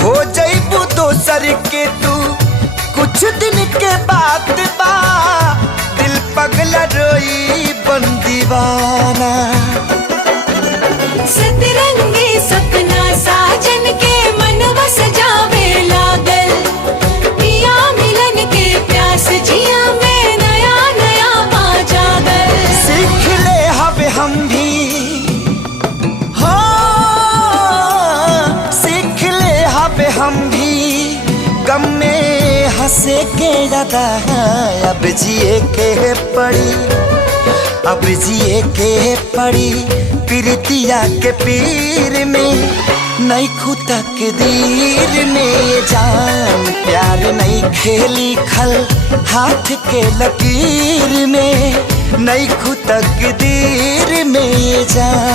हो जइबू दोसर के तू कुछ दिन के बाद बा, दिल पगला रोई बन दीवाना। सतरंगी सपना साजन के मनवा सजावे लागल, पिया मिलन के प्यास जिया में नया नया पा जागल। सीख ले हवे हम भी हो, सीख ले हवे हम भी गम में हंसे के ज्यादा। अब जिए के पड़ी, अब जिए के पड़ी प्रीतिया के पीर में, नहीं खुदा के दीर में जान। प्यार नहीं खेली खल हाथ के लकीर में, नहीं खुदा के दीर में जान।